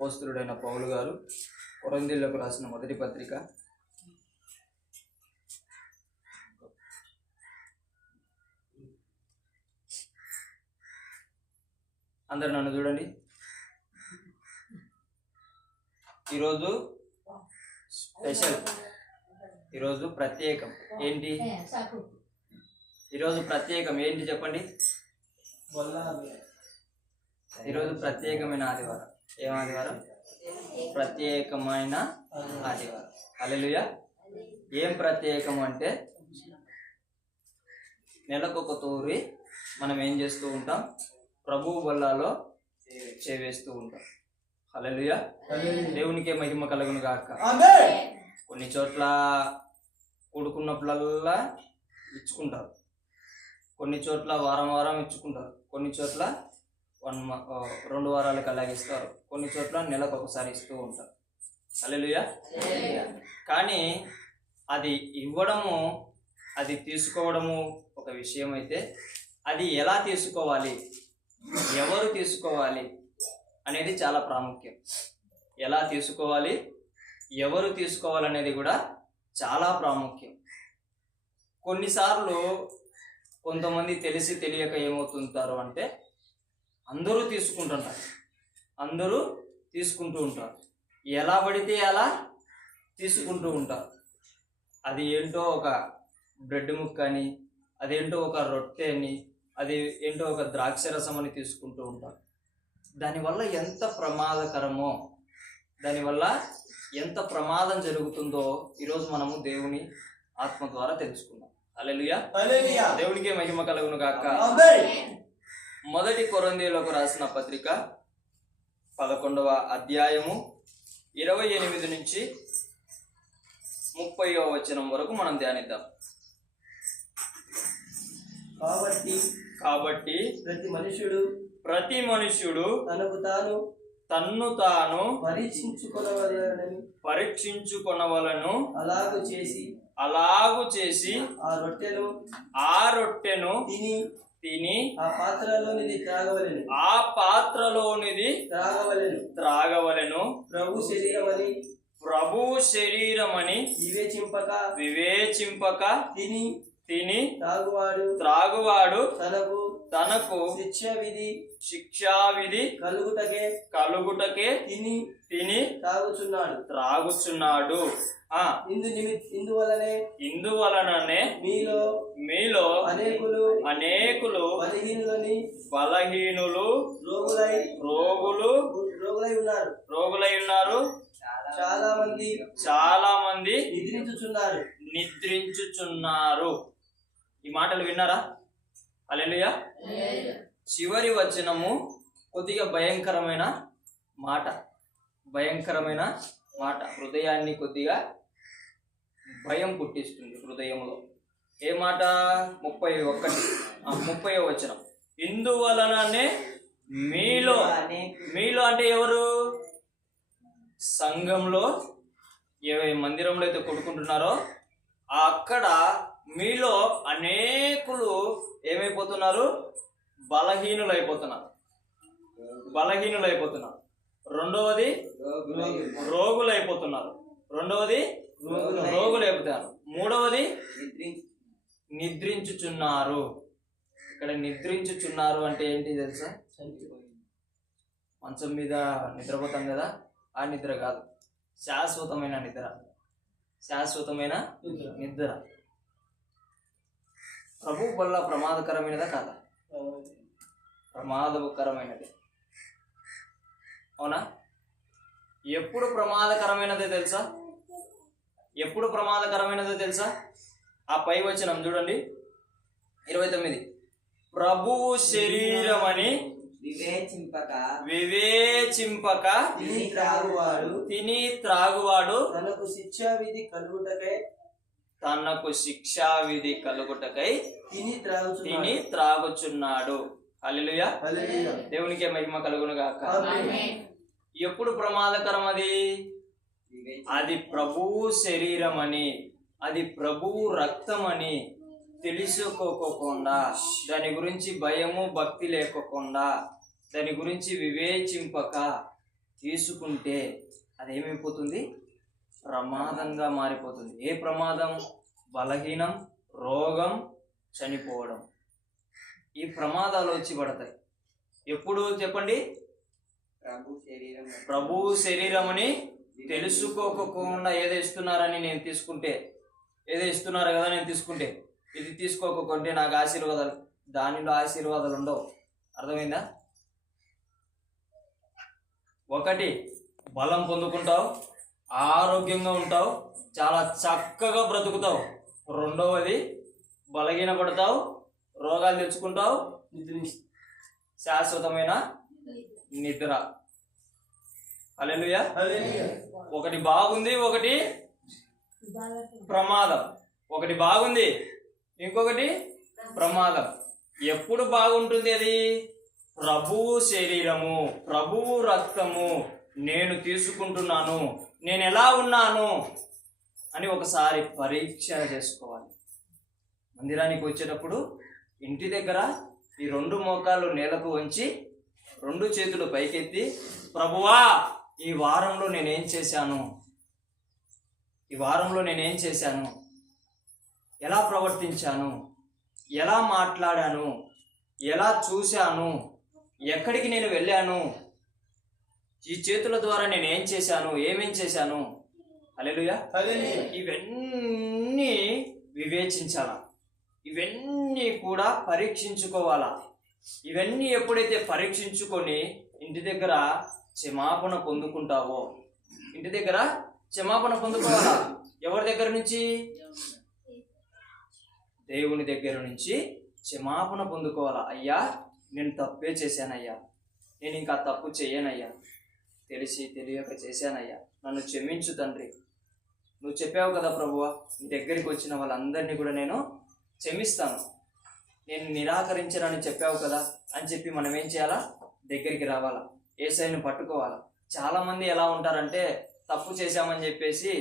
అపోస్తలుడైన పౌలు గారు కొరింథీయులకు రాసిన మొదటి పత్రిక అందరు నన్ను చూడండి. ఈరోజు స్పెషల్, ఈరోజు ప్రత్యేకం. ఏంటి ఈరోజు ప్రత్యేకం? ఏంటి చెప్పండి. ఈరోజు ప్రత్యేకమైన ఆదివారం. ఏం ఆదివారం? ప్రత్యేకమైన ఆదివారం. హల్లెలూయా. ఏం ప్రత్యేకం అంటే నెలకొక తూరి మనం ఏం చేస్తూ ఉంటాం? ప్రభువు బల్లలో చేవేస్తూ ఉంటాం. హల్లెలూయా. దేవునికే మహిమ కలుగును గాక. కొన్ని చోట్ల కూడుకున్నప్పుడల్లా ఇచ్చుకుంటారు, కొన్ని చోట్ల వారం వారం ఇచ్చుకుంటారు, కొన్ని చోట్ల 2 వారాలకు అలాగే ఇస్తారు, కొన్ని చోట్ల నెలకు ఒకసారి ఇస్తూ ఉంటారు. హల్లెలూయా. కానీ అది ఇవ్వడము, అది తీసుకోవడము ఒక విషయం అయితే, అది ఎలా తీసుకోవాలి, ఎవరు తీసుకోవాలి అనేది చాలా ప్రాముఖ్యం. ఎలా తీసుకోవాలి, ఎవరు తీసుకోవాలనేది కూడా చాలా ప్రాముఖ్యం. కొన్నిసార్లు కొంతమంది తెలిసి తెలియక ఏమవుతుంటారు అంటే అందరూ తీసుకుంటుంటారు, అందరూ తీసుకుంటూ ఉంటారు, ఎలా పడితే అలా తీసుకుంటూ ఉంటారు. అది ఏంటో ఒక బ్రెడ్ ముక్క అని, అదేంటో ఒక రొట్టె అని, అది ఏంటో ఒక ద్రాక్షరసం అని తీసుకుంటూ ఉంటారు. దానివల్ల ఎంత ప్రమాదకరమో, దానివల్ల ఎంత ప్రమాదం జరుగుతుందో ఈరోజు మనము దేవుని ఆత్మ ద్వారా తెలుసుకుందాం. హల్లెలూయా. దేవునికే మహిమ కలుగును గాక. మొదటి కొరింథీయులకు రాసిన పత్రిక 11వ అధ్యాయము 28 నుంచి 30వ వచనం వరకు మనం ధ్యానిద్దాం. కాబట్టి ప్రతి మనుష్యుడు తన్ను తాను పరీక్షించుకొనవలెను. అలాగు చేసి ఆ రొట్టెను తిని ఆ పాత్రలోనిది త్రాగవలెను. ప్రభు శరీరమని వివేచింపక తిని త్రాగువాడు తనకు శిక్షావిధి కలుగుటకే తిని త్రాగుచున్నాడు. ఇందువలననే మీలో అనేకులు బలహీనులు రోగులై ఉన్నారు. చాలా మంది నిద్రించుచున్నారు. ఈ మాటలు విన్నారా? హల్లెలూయా. చివరి వచనము కొద్దిగా భయంకరమైన మాట, హృదయాన్ని కొద్దిగా భయం పుట్టిస్తుంది హృదయంలో. ఏ మాట? 30వ వచనం. ఇందువలననే మీలో అంటే ఎవరు? సంఘంలో ఏ మందిరంలో అయితే కొడుకుంటున్నారో అక్కడ మీలో అనేకులు ఏమైపోతున్నారు? బలహీనులైపోతున్నారు. రెండవది రోగులైపోతున్నారు. మూడవది నిద్రించుచున్నారు. ఇక్కడ నిద్రించుచున్నారు అంటే ఏంటి తెలుసా? మంచం మీద నిద్రపోతాం కదా, ఆ నిద్ర కాదు, శాశ్వతమైన నిద్ర. ప్రభు వల్ల ప్రమాదకరమైనదా కాదా? ప్రమాదకరమైనది. అవునా? ఎప్పుడు ప్రమాదకరమైనదో తెలుసా? ఆ పై వచనం చూడండి, 29. ప్రభువు శరీరమని వివేచింపక తిని త్రాగువాడు తనకు శిక్షావిధి కలుగుటకై తిని త్రాగుచున్నాడు. హల్లెలూయా. దేవునికే మహిమ కలుగును గాక. ఎప్పుడు ప్రమాదకరం అది ప్రభువు శరీరమని, అది ప్రభువు రక్తమని తెలుసుకోకుండా, దాని గురించి భయము భక్తి లేకోకుండా, దాని గురించి వివేచింపక తీసుకుంటే అదేమైపోతుంది? ప్రమాదంగా మారిపోతుంది. ఏ ప్రమాదం? బలహీనం, రోగం, చనిపోవడం. ఈ ప్రమాదాలు వచ్చి పడతాయి. ఎప్పుడు చెప్పండి? ప్రభు శరీరముని తెలుసుకోకుండా ఏదో ఇస్తున్నారని నేను తీసుకుంటే, ఏదో ఇస్తున్నారు కదా నేను తీసుకుంటే, ఇది తీసుకోకుంటే నాకు ఆశీర్వాదాలు, దానిలో ఆశీర్వాదాలు ఉండవు. అర్థమైందా? ఒకటి బలం పొందుకుంటావు, ఆరోగ్యంగా ఉంటావు, చాలా చక్కగా బ్రతుకుతావు. రెండవది బలహీన పడతావు, రోగాలు తెచ్చుకుంటావు, శాశ్వతమైన నిద్ర. హల్లెలూయా. ఒకటి బాగుంది, ఒకటి ప్రమాదం. ఒకటి బాగుంది, ఇంకొకటి ప్రమాదం. ఎప్పుడు బాగుంటుంది అది? ప్రభువు శరీరము, ప్రభువు రక్తము నేను తీసుకుంటున్నాను, నేను ఎలా ఉన్నాను అని ఒకసారి పరీక్ష చేసుకోవాలి. మందిరానికి వచ్చేటప్పుడు ఇంటి దగ్గర ఈ 2 మోకాళ్ళు నేలకు వంచి 2 చేతులు పైకెత్తి, ప్రభువా ఈ వారంలో నేనేం చేశాను, ఈ వారంలో నేనేం చేశాను, ఎలా ప్రవర్తించాను, ఎలా మాట్లాడాను, ఎలా చూశాను, ఎక్కడికి నేను వెళ్ళాను, ఈ చేతుల ద్వారా నేను ఏం చేశాను, ఏమేం చేశాను. హల్లెలూయా. ఇవన్నీ వివేచించాలా, ఇవన్నీ కూడా పరీక్షించుకోవాలా. ఇవన్నీ ఎప్పుడైతే పరీక్షించుకొని ఇంటి దగ్గర క్షమాపణ పొందుకుంటావో, ఇంటి దగ్గర క్షమాపణ పొందుకోవాలా. ఎవరి దగ్గర నుంచి? దేవుని దగ్గర నుంచి క్షమాపణ పొందుకోవాలా. అయ్యా నేను తప్పే చేశానయ్యా, నేను ఇంకా తప్పు చేయనయ్యా, తెలిసి తెలియక చేశానయ్యా, నన్ను క్షమించు తండ్రి. నువ్వు చెప్పావు కదా ప్రభువా, నీ దగ్గరికి వచ్చిన వాళ్ళందరినీ కూడా నేను క్షమిస్తాను, నేను నిరాకరించనని చెప్పావు కదా అని చెప్పి మనం ఏం చేయాలా? దగ్గరికి రావాలా, యేసయ్యను పట్టుకోవాలా. చాలామంది ఎలా ఉంటారంటే తప్పు చేశామని చెప్పేసి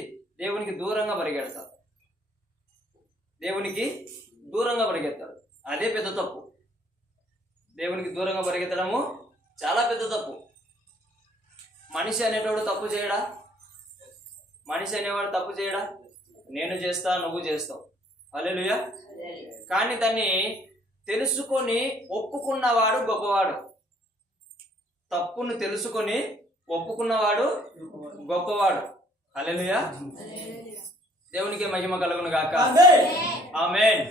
దేవునికి దూరంగా పరిగెడతారు, దేవునికి దూరంగా పరిగెత్తారు. అదే పెద్ద తప్పు. దేవునికి దూరంగా పరిగెత్తడము చాలా పెద్ద తప్పు. మనిషి అనేటోడు తప్పు చేయడా? మనిషి అనేవాడు తప్పు చేయడా? నేను చేస్తా, నువ్వు చేస్తావు. హల్లెలూయా. కానీ దాన్ని తెలుసుకొని ఒప్పుకున్నవాడు గొప్పవాడు. తప్పును తెలుసుకొని ఒప్పుకున్నవాడు గొప్పవాడు. హల్లెలూయా. దేవునికి మహిమ కలుగును గాక. ఆమేన్.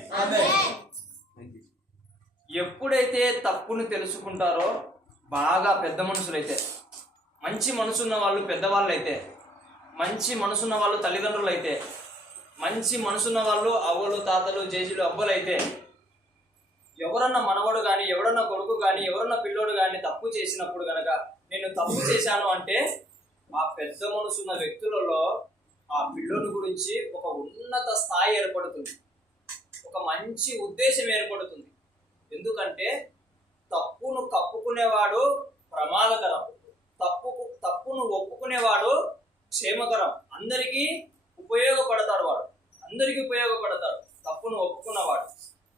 ఎప్పుడైతే తప్పును తెలుసుకుంటారో, బాగా పెద్ద మనుషులైతే, మంచి మనసున్న వాళ్ళు పెద్దవాళ్ళు అయితే, మంచి మనసున్న వాళ్ళు తల్లిదండ్రులు అయితే, మంచి మనసున్న వాళ్ళు అవ్వలు, తాతలు, జేజులు, అబ్బలు అయితే, ఎవరన్నా మనవడు కానీ, ఎవరన్నా కొడుకు కానీ, ఎవరన్నా పిల్లోడు కానీ తప్పు చేసినప్పుడు గనక నేను తప్పు చేశాను అంటే, ఆ పెద్ద మనసున్న వ్యక్తులలో ఆ పిల్లోడి గురించి ఒక ఉన్నత స్థాయి ఏర్పడుతుంది, ఒక మంచి ఉద్దేశం ఏర్పడుతుంది. ఎందుకంటే తప్పును కప్పుకునేవాడు ప్రమాదకరం, తప్పును ఒప్పుకునేవాడు క్షేమకరం. అందరికీ ఉపయోగపడతాడు, వాడు అందరికీ ఉపయోగపడతాడు తప్పును ఒప్పుకున్నవాడు.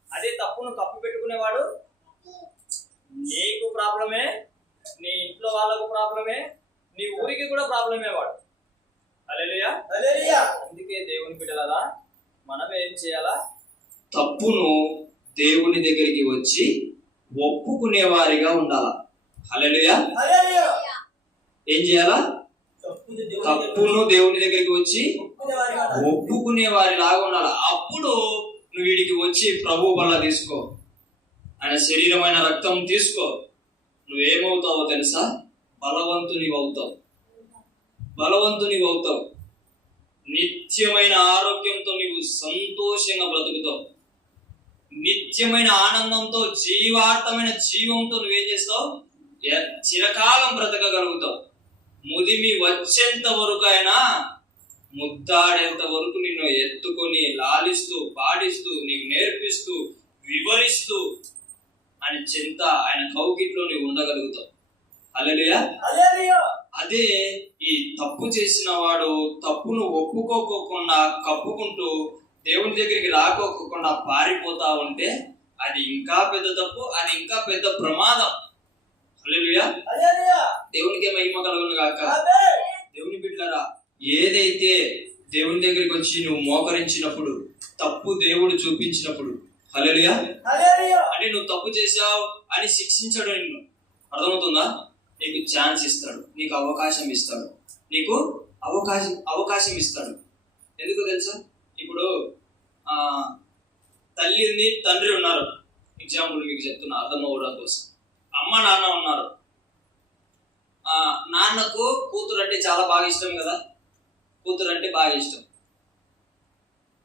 అదే తప్పును కప్పు పెట్టుకునేవాడు నీకు ప్రాబ్లమే, నీ ఇంట్లో వాళ్ళకు ప్రాబ్లమే, నీ ఊరికి కూడా ప్రాబ్లమే వాడు. హల్లెలూయా. అందుకే దేవుని బిడ్డలారా, మనం ఏం చేయాలా? తప్పును దేవుని దగ్గరికి వచ్చి ఒప్పుకునే వారిగా ఉండాలా. హల్లెలూయా. ఏం చేయాలా? తప్పును దేవుని దగ్గరికి వచ్చి ఒప్పుకునే వారి లాగా ఉండాలా. అప్పుడు నువ్వు వీడికి వచ్చి ప్రభు వల్ల తీసుకో, ఆయన శరీరమైన రక్తం తీసుకో, నువ్వేమవుతావో తెలుసా? బలవంతునివి అవుతావు, బలవంతునివి అవుతావు. నిత్యమైన ఆరోగ్యంతో నీవు సంతోషంగా బ్రతుకుతావు, నిత్యమైన ఆనందంతో, జీవార్థమైన జీవంతో నువ్వేం చేస్తావు? చిరకాలం బ్రతకగలుగుతావు. ముదిమి వచ్చేంత వరకు అయినా, ముద్దాడేంత వరకు నిన్ను ఎత్తుకొని లాలిస్తూ, పాడిస్తూ, నీకు నేర్పిస్తూ, వివరిస్తూ ఆయన చింత, ఆయన కౌగిట్లో నీవు ఉండగలుగుతావు. హల్లెలూయా. అదే ఈ తప్పు చేసిన వాడు తప్పును ఒప్పుకోకుండా కప్పుకుంటూ దేవుని దగ్గరికి రాకోకుండా పారిపోతా ఉంటే అది ఇంకా పెద్ద తప్పు, అది ఇంకా పెద్ద ప్రమాదం. హల్లెలూయా. దేవునికి మహిమ కలుగును గాక. దేవుని బిడ్డలారా, ఏదైతే దేవుని దగ్గరికి వచ్చి నువ్వు మోకరించినప్పుడు, తప్పు దేవుడు చూపించినప్పుడు, హల్లెలూయా, అంటే నువ్వు తప్పు చేశావు అని శిక్షించడు నిన్ను. అర్థమవుతుందా? నీకు ఛాన్స్ ఇస్తాడు, నీకు అవకాశం ఇస్తాడు, నీకు అవకాశం ఇస్తాడు. ఎందుకు తెలుసా? ఇప్పుడు తల్లి ఉంది, తండ్రి ఉన్నారు. ఎగ్జాంపుల్ మీకు చెప్తున్నా అర్థం అవ్వడం కోసం. అమ్మ నాన్న ఉన్నారు. నాన్నకు కూతురు అంటే చాలా బాగా ఇష్టం కదా, కూతురు అంటే బాగా ఇష్టం.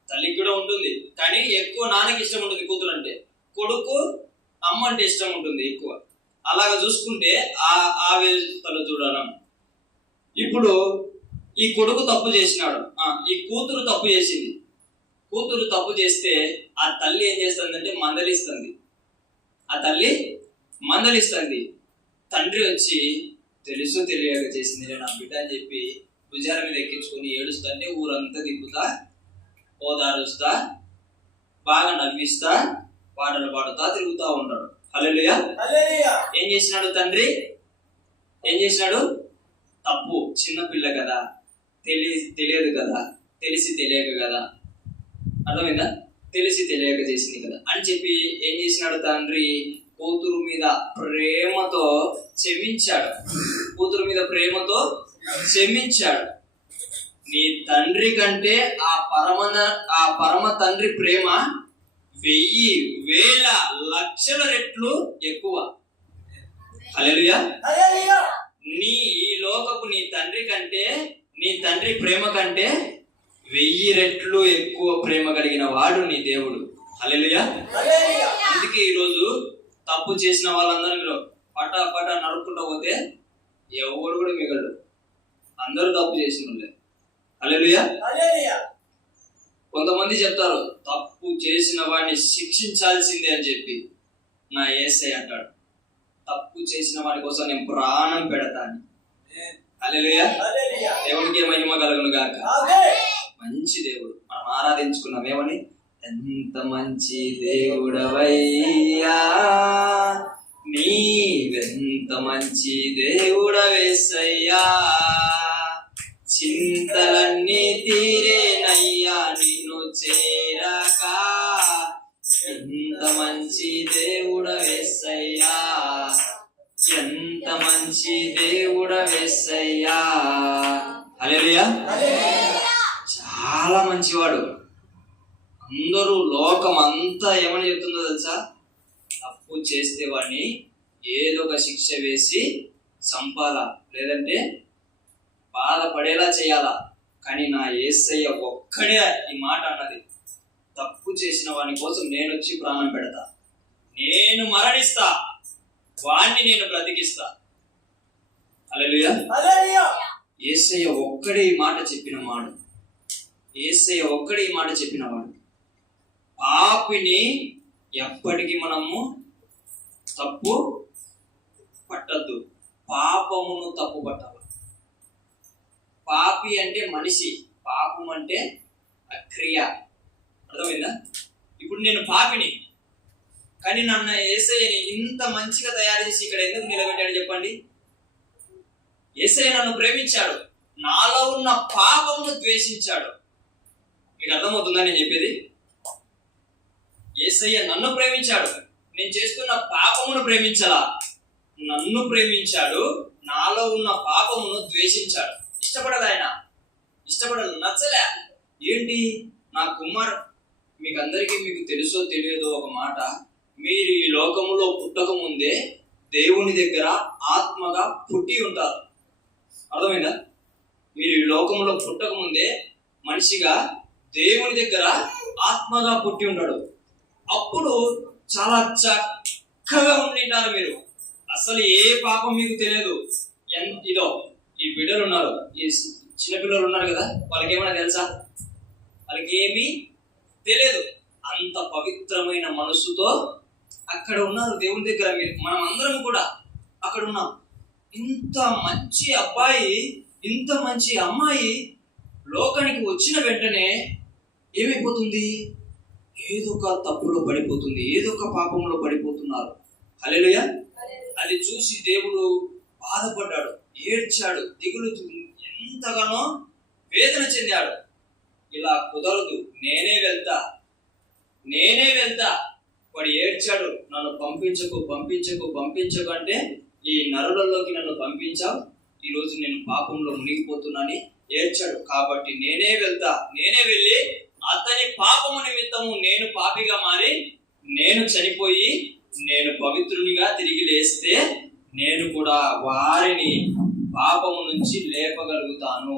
తల్లికి కూడా ఉంటుంది, కానీ ఎక్కువ నాన్నకి ఇష్టం ఉంటుంది కూతురు అంటే. కొడుకు అమ్మ అంటే ఇష్టం ఉంటుంది ఎక్కువ. అలాగా చూసుకుంటే ఆ వ్యవస్థలో చూడాలం. ఇప్పుడు ఈ కొడుకు తప్పు చేసినాడు, ఈ కూతురు తప్పు చేసింది. కూతురు తప్పు చేస్తే ఆ తల్లి ఏం చేస్తుందంటే మందలిస్తుంది. ఆ తల్లి మందలిస్తుంది. తండ్రి వచ్చి తెలుసు తెలియక చేసింది నా బిడ్డ అని చెప్పి భుజాల మీద ఎక్కించుకొని ఏడుస్తుంటే ఊరంతా తిప్పుతా, ఓదారుస్తా, బాగా నవ్విస్తా, పాటలు పాడుతా తిరుగుతూ ఉంటాడు. హల్లెలూయా. ఏం చేసినాడు తండ్రి? ఏం చేసినాడు? తప్పు, చిన్నపిల్ల కదా, తెలియదు కదా, తెలిసి తెలియక కదా, అర్థమైందా? తెలిసి తెలియక చేసింది కదా అని చెప్పి ఏం చేసినాడు తండ్రి? కూతురు మీద ప్రేమతో క్షమించాడు. కూతురు మీద ప్రేమతో క్షమించాడు. నీ తండ్రి కంటే ఆ పరమ తండ్రి ప్రేమ 1000, 1000, లక్షల రెట్లు ఎక్కువ. హల్లెలూయా. నీ ఈ లోకపు నీ తండ్రి కంటే, నీ తండ్రి ప్రేమ కంటే 1000 రెట్లు ఎక్కువ ప్రేమ కలిగిన వాడు నీ దేవుడు. హల్లెలూయా. అందుకే ఈరోజు తప్పు చేసిన వాళ్ళందరూ పటా నరుక్కుంటూ పోతే ఎవడు కూడా మిగలడు. అందరూ తప్పు చేసిన వాళ్ళే. హల్లెలూయా. కొంతమంది చెప్తారు తప్పు చేసిన వాడిని శిక్షించాల్సిందే అని చెప్పి. నా యేసయ్య అంటాడు తప్పు చేసిన వాడి కోసం నేను ప్రాణం పెడతాను. హల్లెలూయా. దేవునికి మహిమ కలుగును గాక. మంచి దేవుడు మనం ఆరాధించుకున్నాం. ఏమని? ఎంత మంచి దేవుడవయ్యా, నీవెంత మంచి దేవుడవేసయ్యా, చింతలన్నీ తీరేనయ్యా నిన్ను చేరక, ఎంత మంచి దేవుడవేసయ్యా, ఎంత మంచి దేవుడవేసయ్యా. హల్లెలూయా. చాలా మంచివాడు. అందరూ లోకం అంతా ఏమని చెప్తుందో తెలుసా? తప్పు చేస్తే వాడిని ఏదో ఒక శిక్ష వేసి చంపాలా, లేదంటే బాధపడేలా చేయాలా. కానీ నా యేసయ్య ఒక్కడే ఈ మాట అన్నది, తప్పు చేసిన వాని కోసం నేను వచ్చి ప్రాణం పెడతా, నేను మరణిస్తా, వాణ్ణి నేను బ్రతికిస్తా. హల్లెలూయా. యేసయ్య ఒక్కడే ఈ మాట చెప్పినవాడు. యేసయ్య ఒక్కడే ఈ మాట చెప్పినవాడు. పాపిని ఎప్పటికీ మనము తప్పు పట్టద్దు, పాపమును తప్పు పట్టాలి. పాపి అంటే మనిషి, పాపం అంటే క్రియ. అర్థమైందా? ఇప్పుడు నేను పాపిని, కానీ నన్ను యేసయ్యని ఇంత మంచిగా తయారు చేసి ఇక్కడ ఎందుకు నిలబెట్టాడు చెప్పండి? యేసయ్య నన్ను ప్రేమించాడు, నాలో ఉన్న పాపమును ద్వేషించాడు. మీకు అర్థమవుతుందా నేను చెప్పేది? యేసయ్య నన్ను ప్రేమించాడు, నేను చేస్తున్న పాపమును ప్రేమించాలా? నన్ను ప్రేమించాడు, నాలో ఉన్న పాపమును ద్వేషించాడు. ఇష్టపడదు ఆయన, ఇష్టపడదు, నచ్చలే. ఏంటి? నా కుమార్, మీకు అందరికీ మీకు తెలుసో తెలియదో ఒక మాట, మీరు ఈ లోకములో పుట్టక ముందే దేవుని దగ్గర ఆత్మగా పుట్టి ఉంటారు. అర్థమైందా? మీరు ఈ లోకంలో పుట్టక ముందే మనిషిగా దేవుని దగ్గర ఆత్మగా పుట్టి ఉంటాడు. అప్పుడు చాలా చక్కగా ఉండినారు మీరు. అసలు ఏ పాపం మీకు తెలియదు. ఇదో ఈ బిడ్డలు ఉన్నారు, ఈ చిన్నపిల్లలు ఉన్నారు కదా, వాళ్ళకి ఏమైనా తెలుసా? వాళ్ళకి ఏమీ తెలియదు. అంత పవిత్రమైన మనసుతో అక్కడ ఉన్నారు దేవుని దగ్గర. మనం అందరం కూడా అక్కడ ఉన్నాం. ఇంత మంచి అబ్బాయి, ఇంత మంచి అమ్మాయి లోకానికి వచ్చిన వెంటనే ఏమైపోతుంది? ఏదో ఒక తప్పులో పడిపోతుంది, ఏదో ఒక పాపంలో పడిపోతున్నారు. హల్లెలూయా. అది చూసి దేవుడు బాధపడ్డాడు. ఏడ్చాడు, దిగులు ఎంతగానో వేదన చెందాడు. ఇలా కుదరదు, నేనే వెళ్తా. వాడు ఏడ్చాడు, నన్ను పంపించకు అంటే ఈ నరులలోకి నన్ను పంపించావు, ఈరోజు నేను పాపంలో మునిగిపోతున్నానని ఏడ్చాడు. కాబట్టి నేనే వెళ్ళి అతని పాపము నిమిత్తము నేను పాపిగా మారి నేను చనిపోయి నేను పవిత్రునిగా తిరిగి లేస్తే నేను కూడా వారిని పాపము నుంచి లేపగలుగుతాను,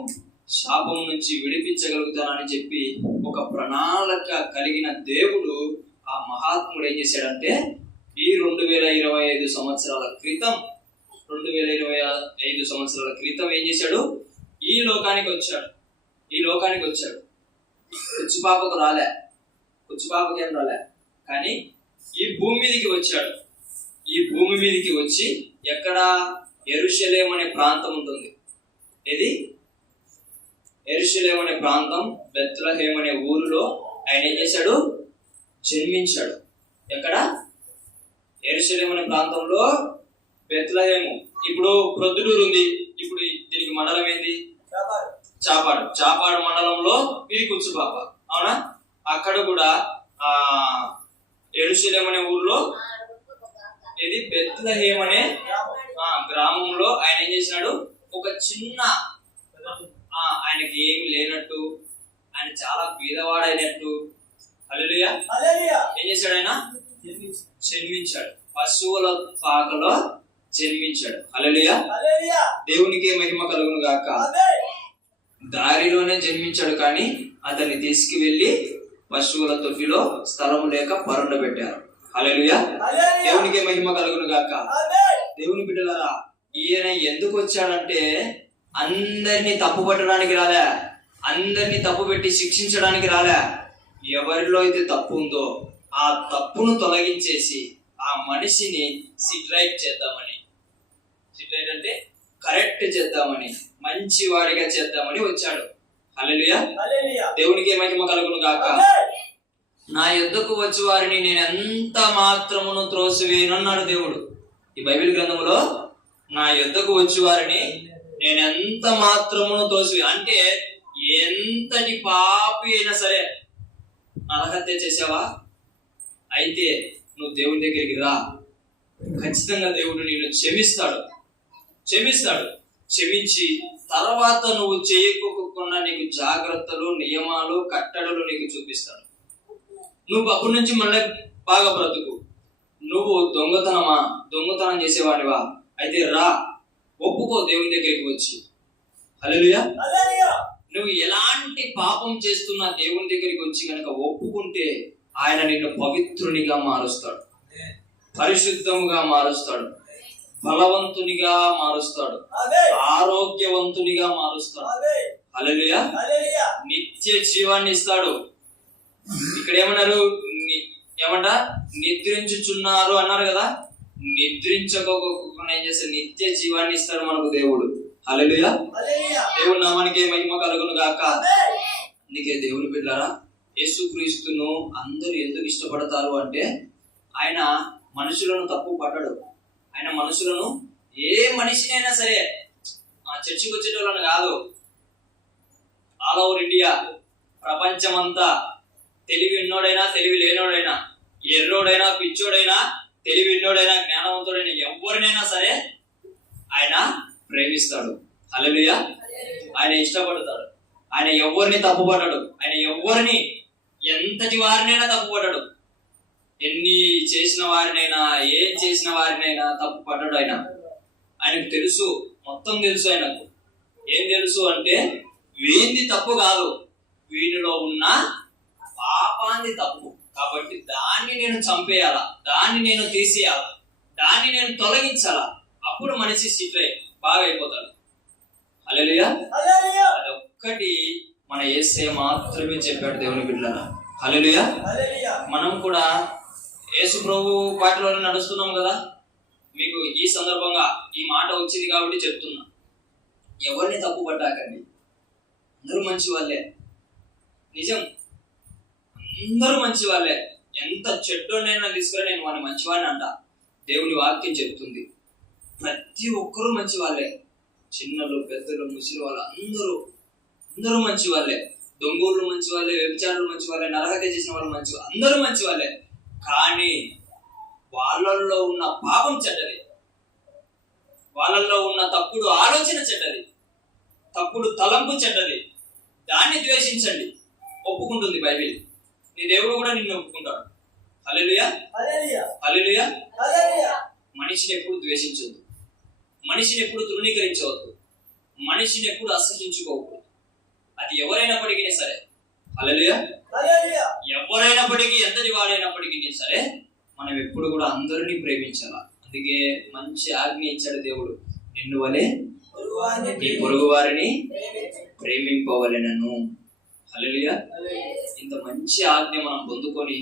శాపం నుంచి విడిపించగలుగుతానని చెప్పి ఒక ప్రణాళిక కలిగిన దేవుడు, ఆ మహాత్ముడు ఏం చేశాడంటే ఈ 2025 సంవత్సరాల క్రితం ఏం చేశాడు, ఈ లోకానికి వచ్చాడు. కుచ్చిపాపకు ఏం రాలే, కానీ ఈ భూమి మీదకి వచ్చాడు. ఈ భూమి మీదకి వచ్చి ఎక్కడ, యెరూషలేము అనే ప్రాంతం ఉంటుంది. ఇది యెరూషలేము అనే ప్రాంతం, బెత్లెహేము అనే ఊరిలో ఆయన ఏం చేశాడు, జన్మించాడు. ఎక్కడ? యెరూషలేము అనే ప్రాంతంలో బెత్లెహేము. ఇప్పుడు ప్రొద్దుటూరు ఉంది, ఇప్పుడు దీనికి మండలం ఏంది? చాపాడు మండలంలో ఇది కుచ్చుపాప, అవునా? అక్కడ కూడా యెరూషలేము అనే ఊర్లో ఇది బెత్లెహేము అనే గ్రామంలో ఆయన ఏం చేసినాడు, ఒక చిన్న, ఆయనకి ఏమి లేనట్టు, ఆయన చాలా పేదవాడైనట్టు, హల్లెలూయా, ఏం చేశాడు, ఆయన జన్మించాడు. పశువుల పాకలో జన్మించాడు. హల్లెలూయా, దేవునికి మహిమ కలుగును గాక. దారిలోనే జన్మించాడు, కానీ అతన్ని తీసుకువెళ్ళి పశువుల తొట్టిలో స్థలం లేక పరుండబెట్టారు. హల్లెలూయా, దేవునికి మహిమ కలుగును గాక. దేవుని బిడ్డలారా, ఈయన ఎందుకు వచ్చాడంటే అందరినీ తప్పు పట్టడానికి రాలే, అందరినీ తప్పు పెట్టి శిక్షించడానికి రాలే. ఎవరిలో అయితే తప్పు ఉందో ఆ తప్పును తొలగించేసి ఆ మనిషిని సిట్రైట్ చేద్దామని, సిట్రైట్ అంటే కరెక్ట్ చేద్దామని, మంచి వాడిగా చేద్దామని వచ్చాడు. హల్లెలూయా, దేవునికి మహిమ కలుగును గాక. నా యొద్దకు వచ్చి వారిని నేను ఎంత మాత్రమును త్రోసివేయను అన్నాడు దేవుడు. ఈ బైబిల్ గ్రంథంలో నా యొద్దకు వచ్చి వారిని నేను ఎంత మాత్రమును తోసివే అంటే, ఎంతటి పాపి అయినా సరే, నరహత్య చేసావా అయితే నువ్వు దేవుని దగ్గరికి రా, ఖచ్చితంగా దేవుడు నిన్ను క్షమించి తర్వాత నువ్వు చేయకోకుండా నీకు జాగ్రత్తలు, నియమాలు, కట్టడలు నీకు చూపిస్తాడు. నువ్వు అప్పటి నుంచి మళ్ళీ బాగా బ్రతుకు. నువ్వు దొంగతనం చేసేవాడివా అయితే రా, ఒప్పుకో దేవుని దగ్గరికి వచ్చి. హల్లెలూయా, నువ్వు ఎలాంటి పాపం చేస్తున్నా దేవుని దగ్గరికి వచ్చి కనుక ఒప్పుకుంటే ఆయన నిన్ను పవిత్రునిగా మారుస్తాడు, పరిశుద్ధముగా మారుస్తాడు, బలవంతునిగా మారుస్తాడు, ఆరోగ్యవంతునిగా మారుస్తాడు. హల్లెలూయా, నిత్య జీవాన్ని ఇస్తాడు. ఇక్కడ ఏమంట నిద్రించుచున్నారు అన్నారు కదా, నిద్రించకోకుండా ఏం చేస్తే నిత్య జీవాన్ని ఇస్తాడు మనకు దేవుడు. హల్లెలూయా, దేవుని నామానికి మహిమ కలుగును గాక. అందుకే దేవుని బిడ్డలారా, యేసుక్రీస్తును అందరూ ఎందుకు ఇష్టపడతారు అంటే ఆయన మనుషులను తప్పు పట్టడు. ఆయన మనుషులను, ఏ మనిషినైనా సరే, చర్చికి వచ్చేటోళ్ళని కాదు, ఆల్ ఓవర్ ఇండియా, ప్రపంచమంతా, తెలివి ఉన్నోడైనా తెలివి లేనోడైనా, ఎర్రోడైనా పిచ్చోడైనా, తెలివి ఉన్నోడైనా జ్ఞానవంతుడైనా, ఎవరినైనా సరే ఆయన ప్రేమిస్తాడు. హల్లెలూయా, ఆయన ఇష్టపడతాడు. ఆయన ఎవరిని తప్పుపడ్డాడు, ఆయన ఎవరిని ఎంతటి వారినైనా తప్పుపడ్డాడు. ఎన్ని చేసిన వారినైనా, ఏం చేసిన వారినైనా తప్పు పడ్డాడు. ఆయనకు తెలుసు, మొత్తం తెలుసు. ఆయనకు ఏం తెలుసు అంటే, వీంది తప్పు కాదు, వీనిలో ఉన్న పాపాన్ని తప్పు. కాబట్టి దాన్ని నేను చంపేయాలా, దాన్ని నేను తీసేయాలా, దాన్ని నేను తొలగించాలా, అప్పుడు మనిషి సిట్రై బాగా అయిపోతాడు. హల్లెలూయా, అదొక్కటి మన యేసయ్య మాత్రమే చెప్పాడు దేవుని బిడ్డలారా. హల్లెలూయా, మనం కూడా యేసు ప్రభు బాటలోనే నడుస్తున్నాం కదా. మీకు ఈ సందర్భంగా ఈ మాట వచ్చింది కాబట్టి చెప్తున్నా, ఎవరిని తప్పు పట్టాకండి, అందరూ మంచి వాళ్ళే, నిజం, అందరూ మంచి వాళ్ళే. ఎంత చెడ్డోనైనా తీసుకురా, నేను వాడిని మంచివాడిని అంట. దేవుని వాక్యం చెప్తుంది ప్రతి ఒక్కరూ మంచి వాళ్ళే. చిన్నలు, పెద్దలు, ముసలి వాళ్ళు అందరూ మంచి వాళ్ళే. దొంగోళ్ళు మంచి వాళ్ళే, వ్యభిచారులు మంచి వాళ్ళే, నరహత్య చేసిన వాళ్ళు మంచి, అందరూ మంచి వాళ్ళే. కానీ వాళ్ళల్లో ఉన్న పాపం చెడ్డది, వాళ్ళల్లో ఉన్న తప్పుడు ఆలోచన చెడ్డది, తప్పుడు తలంపు చెడ్డది. దాన్ని ద్వేషించండి. ఒప్పుకుంటుంది బైబిల్. నీ దేవుడు కూడా నిన్ను ఒప్పుకుంటాడు. హల్లెలూయా, హల్లెలూయా. మనిషిని ఎప్పుడు ద్వేషించొద్దు, మనిషిని ఎప్పుడు తృణీకరించవద్దు, మనిషిని ఎప్పుడు అసహించుకోవద్దు. అది ఎవరైనప్పటికీ సరే. హల్లెలూయా. ఎవరైనప్పటికీ, ఎంతటి వాడైనప్పటికీ సరే, మనం ఎప్పుడు కూడా అందరినీ ప్రేమించాలా. అందుకే మంచి ఆజ్ఞ ఇచ్చాడు దేవుడు, నిన్ను వలె నీ పొరుగు వారిని ప్రేమింపవలెనను. హల్లెలూయా. ఇంత మంచి ఆజ్ఞ మనం పొందుకొని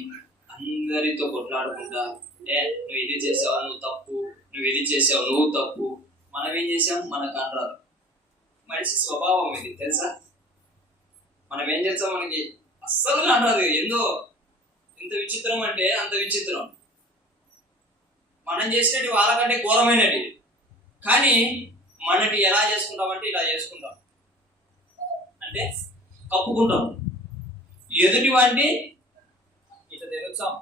అందరితో కొట్లాడుకుంటా, నువ్వు ఇది చేసావు, నువ్వు తప్పు, నువ్వు ఇది చేసావు, నువ్వు తప్పు. మనం ఏం చేసాం? మనకు అనరాదు. మనిషి స్వభావం ఇది, తెలుసా? మనం ఏం చేస్తాం, మనకి అస్సలు అనరాదు. ఏందో ఇంత విచిత్రం అంటే అంత విచిత్రం. మనం చేసినట్టు వాళ్ళకంటే ఘోరమైనది. కానీ మనటి ఎలా చేసుకుంటామంటే ఇలా చేసుకుంటాం, అంటే కప్పుకుంటాం. ఎదుటి వాడిని ఇట్లా తెలుస్తాం,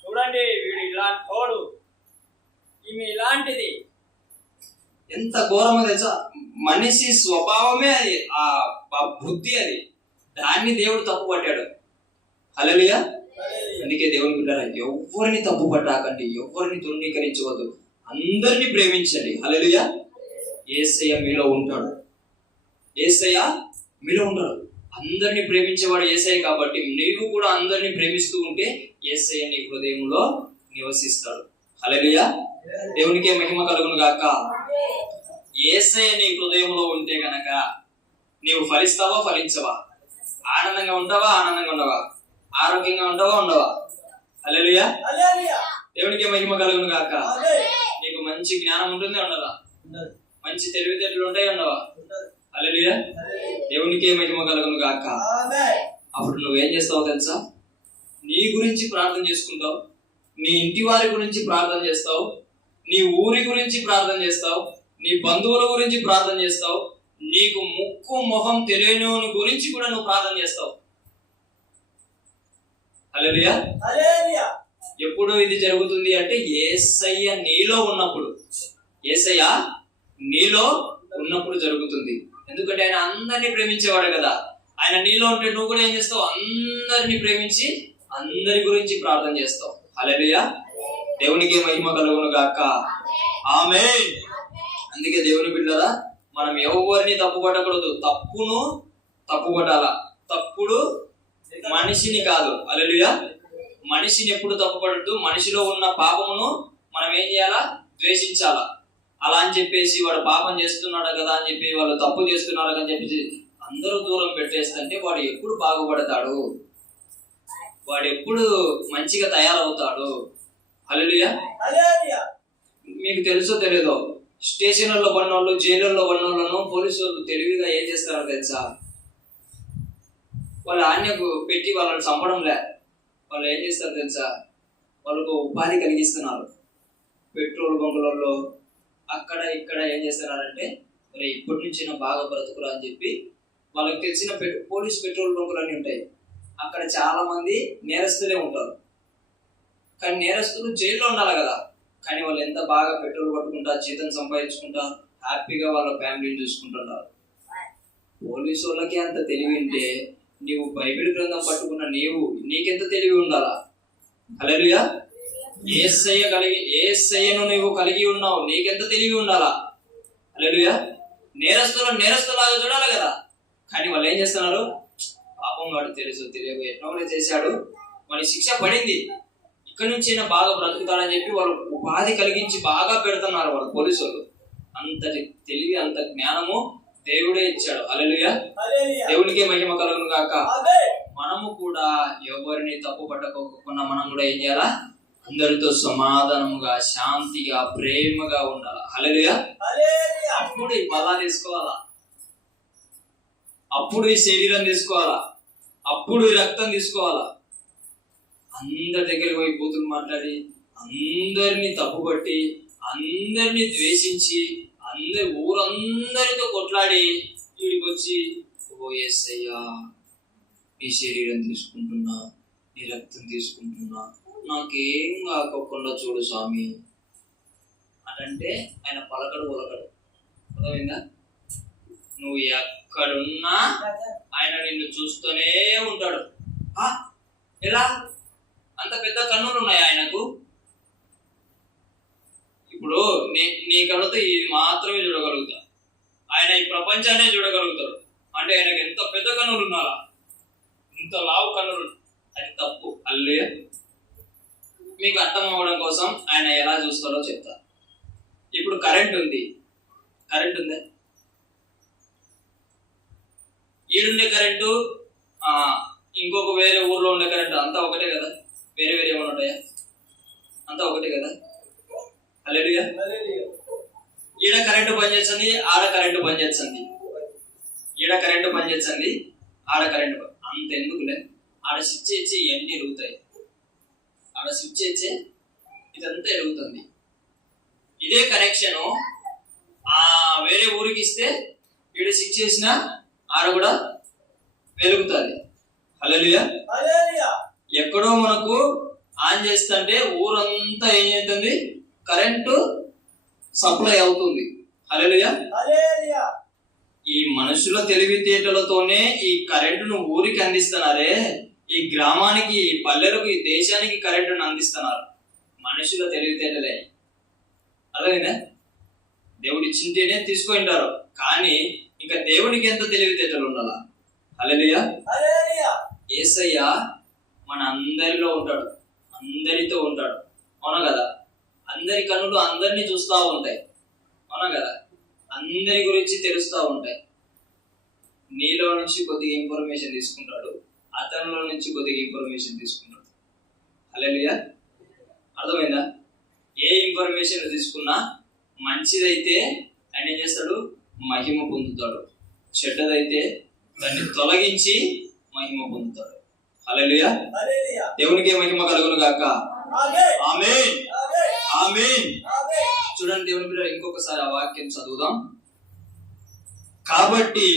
చూడండి వీడు ఇలాంటి తోడు, ఈమె ఇలాంటిది. ఎంత ఘోరమో తెలుసా? మనిషి స్వభావమే అది, ఆ బుద్ధి అది. దాన్ని దేవుడు తప్పు పట్టాడు. హల్లెలూయా. అందుకే దేవుని బిడ్డలారా, ఎవరిని తప్పు పట్టాకండి, ఎవరిని తృణీకరించవద్దు, అందరినీ ప్రేమించండి. హల్లెలూయా. యేసయ్య మీలో ఉంటాడు, యేసయ్య మీలో ఉంటాడు. అందరినీ ప్రేమించేవాడు యేసయ్య కాబట్టి నీవు కూడా అందరినీ ప్రేమిస్తూ ఉంటే యేసయ్య నీ హృదయంలో నివసిస్తాడు. హల్లెలూయా. దేవునికే మహిమ కలుగును గాక. యేసయ్య నీ హృదయంలో ఉంటే గనక నీవు ఫలిస్తావా, ఫలించవా? ఆనందంగా ఉంటావా, ఆనందంగా ఉండవా? ఆరోగ్యంగా ఉంటావా, ఉండవా? హల్లెలూయా. దేవునికే మహిమ కలుగును గాక. నీకు మంచి జ్ఞానం ఉంటుంది, ఉండదా? మంచి తెలివితేటలు ఉంటాయి, ఉండవా? హల్లెలూయా. దేవునికే మహిమ కలుగును గాక. అప్పుడు నువ్వేం చేస్తావు తెలుసా? నీ గురించి ప్రార్థన చేసుకుంటావు, నీ ఇంటి వారి గురించి ప్రార్థన చేస్తావు, నీ ఊరి గురించి ప్రార్థన చేస్తావు, నీ బంధువుల గురించి ప్రార్థన చేస్తావు, నీకు ముక్కు మొహం తెలియని గురించి కూడా నువ్వు ప్రార్థన చేస్తావు. హల్లెలూయా. ఎప్పుడు ఇది జరుగుతుంది అంటే యేసయ్య నీలో ఉన్నప్పుడు, యేసయ్య నీలో ఉన్నప్పుడు జరుగుతుంది. ఎందుకంటే ఆయన అందరినీ ప్రేమించేవాడు కదా. ఆయన నీలో ఉంటే నువ్వు కూడా ఏం చేస్తావు? అందరినీ ప్రేమించి అందరి గురించి ప్రార్థన చేస్తావు. హల్లెలూయా. దేవునికి మహిమ కలుగును గాక. ఆమేన్. అందుకే దేవుని బిడ్డలారా, మనం ఎవరిని తప్పు పట్టకూడదు. తప్పును తప్పు పట్టాలా, తప్పుడు మనిషిని కాదు. హల్లెలూయా. మనిషిని ఎప్పుడు తప్పు పడద్దు. మనిషిలో ఉన్న పాపమును మనం ఏం చేయాలా? ద్వేషించాలా. అలా అని చెప్పేసి వాడు పాపం చేస్తున్నాడు కదా అని చెప్పి, వాళ్ళు తప్పు చేస్తున్నారు అని చెప్పి అందరూ దూరం పెట్టేస్తుంటే వాడు ఎప్పుడు బాగుపడతాడు? వాడు ఎప్పుడు మంచిగా తయారవుతాడు? హల్లెలూయా. మీకు తెలుసో తెలియదో, స్టేషన్లలో పడినోళ్ళు, జైళ్ళల్లో పడినోళ్ళను పోలీసు వాళ్ళు తెలివిగా ఏం చేస్తారో తెలుసా? వాళ్ళు ఆజ్ఞకు పెట్టి వాళ్ళని చంపడంలే. వాళ్ళు ఏం చేస్తారు తెలుసా? వాళ్ళకు ఉపాధి కలిగిస్తున్నారు. పెట్రోల్ బంకులలో అక్కడ ఇక్కడ ఏం చేస్తున్నారంటే, మరి ఇప్పటి నుంచి బాగా బ్రతుకురా అని చెప్పి వాళ్ళకి తెలిసిన పోలీస్ పెట్రోల్ బంకులు అన్నీ ఉంటాయి. అక్కడ చాలా మంది నేరస్తులే ఉంటారు. కానీ నేరస్తులు జైల్లో ఉండాలి కదా. కానీ వాళ్ళు ఎంత బాగా పెట్రోల్ పట్టుకుంటా, జీతం సంపాదించుకుంటా, హ్యాపీగా వాళ్ళ ఫ్యామిలీని చూసుకుంటున్నారు. పోలీసు వాళ్ళకి అంత తెలివి ఉంటే నీవు బైబిల్ గ్రంథం పట్టుకున్న నీకెంత తెలివి ఉండాలా? హల్లెలూయా. యేసయ్యను నీవు కలిగి ఉన్నావు, నీకెంత తెలివి ఉండాలా? హల్లెలూయా. నేరస్తులాగా చూడాలి కదా. కానీ వాళ్ళు ఏం చేస్తున్నారు? పాపం వాడు తెలుసు తెలియక ఎన్నో చేశాడు, వాడి శిక్ష పడింది, ఇక్కడ నుంచి అయినా బాగా బ్రతుకుతాడని చెప్పి వాళ్ళు ఉపాధి కలిగించి బాగా పెడుతున్నారు వాళ్ళు పోలీసులు. అంతటి తెలివి, అంత జ్ఞానము దేవుడే ఇచ్చాడు. హల్లెలూయా. దేవునికే మహిమ కలుగును గాక. మనము కూడా ఎవరిని తప్పు పట్టకోకుండా మనం కూడా ఏం చేయాలా? అందరితో సమాధానముగా, శాంతిగా, ప్రేమగా ఉండాలి. హల్లెలూయా. అప్పుడు ఈ బల్ల తీసుకోవాలా, అప్పుడు ఈ శరీరం తీసుకోవాలా, అప్పుడు ఈ రక్తం తీసుకోవాలా. అందరి దగ్గరికి పోయి బూతులు మాట్లాడి, అందరినీ తప్పుపట్టి, అందరినీ ద్వేషించి, ఊరందరితో కొట్లాడి వీడికి వచ్చి, ఓ యేసయ్యా, నీ శరీరం తీసుకుంటున్నా, నీ రక్తం తీసుకుంటున్నా, నాకేం కాకుండా చూడు స్వామి అంటే ఆయన పలకడు ఉలకడు. అర్థమైందా? నువ్వు ఎక్కడున్నా ఆయన నిన్ను చూస్తూనే ఉంటాడు. ఎలా? అంత పెద్ద కన్నులు ఉన్నాయి ఆయనకు. ఇప్పుడు నీ కళ్ళతో ఇది మాత్రమే చూడగలుగుతా, ఆయన ఈ ప్రపంచాన్ని చూడగలుగుతాడు. అంటే ఆయనకు ఎంత పెద్ద కన్నులు ఉన్నారా, ఇంత లావు కన్నులు. అది తప్పు. అల్లే మీకు అర్థం అవ్వడం కోసం ఆయన ఎలా చూస్తాడో చెప్తా. ఇప్పుడు కరెంట్ ఉంది, కరెంట్ ఉందా? ఈడుండే కరెంటు ఇంకొక వేరే ఊర్లో ఉండే కరెంటు అంతా ఒకటే కదా? వేరే వేరే ఏమైనా ఉంటాయా? అంతా ఒకటే కదా? హల్లెలూయా. ఈడ కరెంటు పనిచేస్తుంది, ఆడ కరెంటు పనిచేస్తుంది. ఈడ కరెంటు పనిచేస్తుంది, ఆడ కరెంటు అంత ఎందుకులే. ఆడ స్విచ్ ఇచ్చి ఇవన్నీ ఎరుగుతాయి, ఆడ స్విచ్ ఇచ్చే ఇదంతా ఎరుగుతుంది. ఇదే కనెక్షన్ వేరే ఊరికి ఇస్తే ఈడ స్విచ్ చేసినా ఆడ కూడా వెలుగుతుంది. హల్లెలూయా. ఎక్కడో మనకు ఆన్ చేస్తుంటే ఊరంతా ఏం చేస్తుంది? కరెంటు సప్లై అవుతుంది. హల్లెలూయా. ఈ మనుషుల తెలివితేటలతోనే ఈ కరెంటును ఊరికి అందిస్తున్నారే, ఈ గ్రామానికి, ఈ పల్లెలకు, ఈ దేశానికి కరెంటును అందిస్తున్నారు మనుషుల తెలివితేటలే. అర్థమైందా? దేవుడు ఇచ్చింటేనే తీసుకుంటారు, కానీ ఇంకా దేవునికి ఎంత తెలివితేటలు ఉండాలా? హల్లెలూయా. యేసయ్య మన అందరిలో ఉంటాడు, అందరితో ఉంటాడు. అవునా కదా? అందరి కన్నులు అందరినీ చూస్తూ ఉంటాయి. అవునా కదా? అందరి గురించి తెలుస్తూ ఉంటాయి. నీలో నుంచి కొద్దిగా ఇన్ఫర్మేషన్ తీసుకుంటాడు, అతనిలో నుంచి కొద్దిగా ఇన్ఫర్మేషన్ తీసుకుంటాడు. హల్లెలూయా. అర్థమైందా? ఏ ఇన్ఫర్మేషన్ తీసుకున్నా మంచిదైతే ఆయన ఏం చేస్తాడు? మహిమ పొందుతాడు. చెడ్డదైతే దాన్ని తొలగించి మహిమ పొందుతాడు. హల్లెలూయా. దేవునికి మహిమ కలుగును గాక. ఆమేన్, ఆమేన్. చూడండి దేవుని పిల్లలు, ఇంకొకసారి ఆ వాక్యం చదువుదాం. కాబట్టి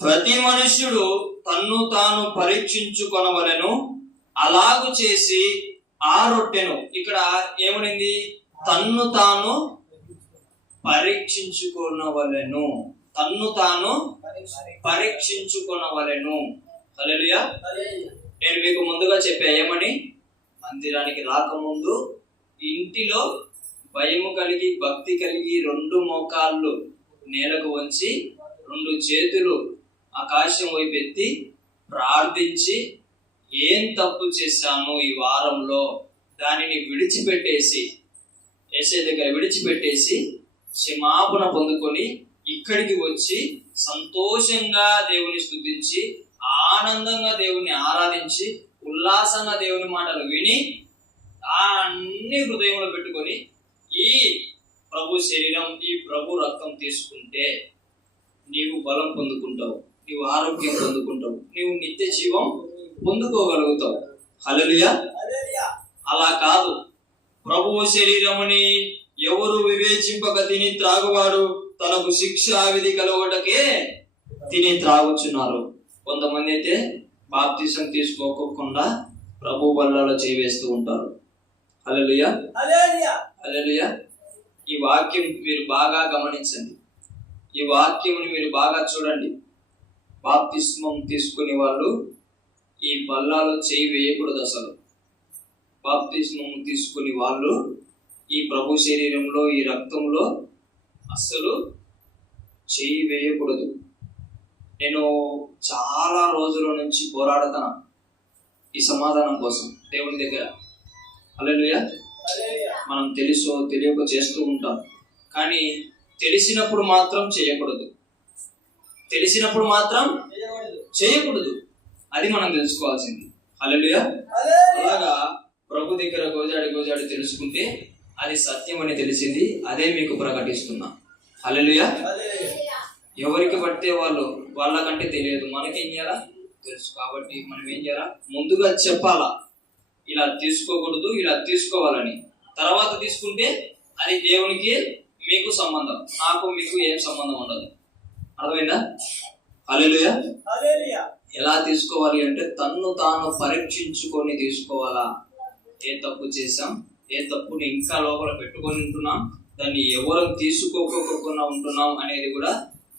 ప్రతి మనుష్యుడు తన్ను తాను పరీక్షించుకొనవలెను, అలాగు చేసి ఆ రొట్టెను, ఇక్కడ ఏమనింది? తన్ను తాను పరీక్షించుకొనవలెను, తన్ను తాను పరీక్షించుకొనవలెను. హల్లెలూయా. నేను మీకు ముందుగా చెప్పా ఏమని? మందిరానికి రాకముందు ఇంటిలో భయము కలిగి, భక్తి కలిగి, 2 మోకాళ్ళు నేలకు వంచి 2 చేతులు ఆకాశం వైపు ఎత్తి ప్రార్థించి, ఏం తప్పు చేశాను ఈ వారంలో దానిని విడిచిపెట్టేసి, యేసయ్య దగ్గర విడిచిపెట్టేసి క్షమాపణ పొందుకొని ఇక్కడికి వచ్చి సంతోషంగా దేవుని స్తుతించి, ఆనందంగా దేవుని ఆరాధించి, ఉల్లాసంగా దేవుని మాటలు విని అన్ని హృదయంలో పెట్టుకొని ఈ ప్రభు శరీరం, ఈ ప్రభు రక్తం తీసుకుంటే నీవు బలం పొందుకుంటావు, నీవు ఆరోగ్యం పొందుకుంటావు, నీవు నిత్య జీవం పొందుకోగలుగుతావు. హల్లెలూయా. అలా కాదు, ప్రభువు శరీరముని ఎవరు వివేచింపక తిని త్రాగువాడు తనకు శిక్ష విధి కలుగుటకే తిని త్రాగుచున్నారు. కొంతమంది అయితే బాప్తిసం తీసుకోకుండా ప్రభు బల్లలో చేవేస్తూ ఉంటారు. హల్లెలూయా, హల్లెలూయా. ఈ వాక్యం మీరు బాగా గమనించండి, ఈ వాక్యముని మీరు బాగా చూడండి. బాప్తిస్మం తీసుకునే వాళ్ళు ఈ బల్లాలో చేయి వేయకూడదు. అసలు బాప్తిస్మం తీసుకుని వాళ్ళు ఈ ప్రభు శరీరంలో, ఈ రక్తంలో అస్సలు చేయి వేయకూడదు. నేను చాలా రోజుల నుంచి పోరాడుతాను ఈ సమాధానం కోసం దేవుని దగ్గర. హల్లెలూయా. మనం తెలుసో తెలియక చేస్తూ ఉంటాం, కానీ తెలిసినప్పుడు మాత్రం చేయకూడదు, తెలిసినప్పుడు మాత్రం చేయకూడదు. అది మనం తెలుసుకోవాల్సింది. హల్లెలూయా. అలాగా ప్రభు దగ్గర గోజాడి తెలుసుకుంటే అది సత్యం అని తెలిసింది, అదే మీకు ప్రకటిస్తున్నా. హల్లెలూయా. ఎవరికి పడితే వాళ్ళకంటే తెలియదు, మనకేం చేయాలా తెలుసు. కాబట్టి మనం ఏం చేయాలా? ముందుగా చెప్పాలా, ఇలా తీసుకోకూడదు, ఇలా తీసుకోవాలని. తర్వాత తీసుకుంటే అది దేవునికి మీకు సంబంధం, నాకు మీకు ఏం సంబంధం ఉండదు. అర్థమైందా? హల్లెలూయా. ఎలా తీసుకోవాలి అంటే తన్ను తాను పరీక్షించుకొని తీసుకోవాలా. ఏ తప్పు చేశాం, ఏ తప్పుని ఇంకా లోపల పెట్టుకొని ఉంటున్నాం, దాన్ని ఎవరు తీసుకోకుండా ఉంటున్నాం అనేది కూడా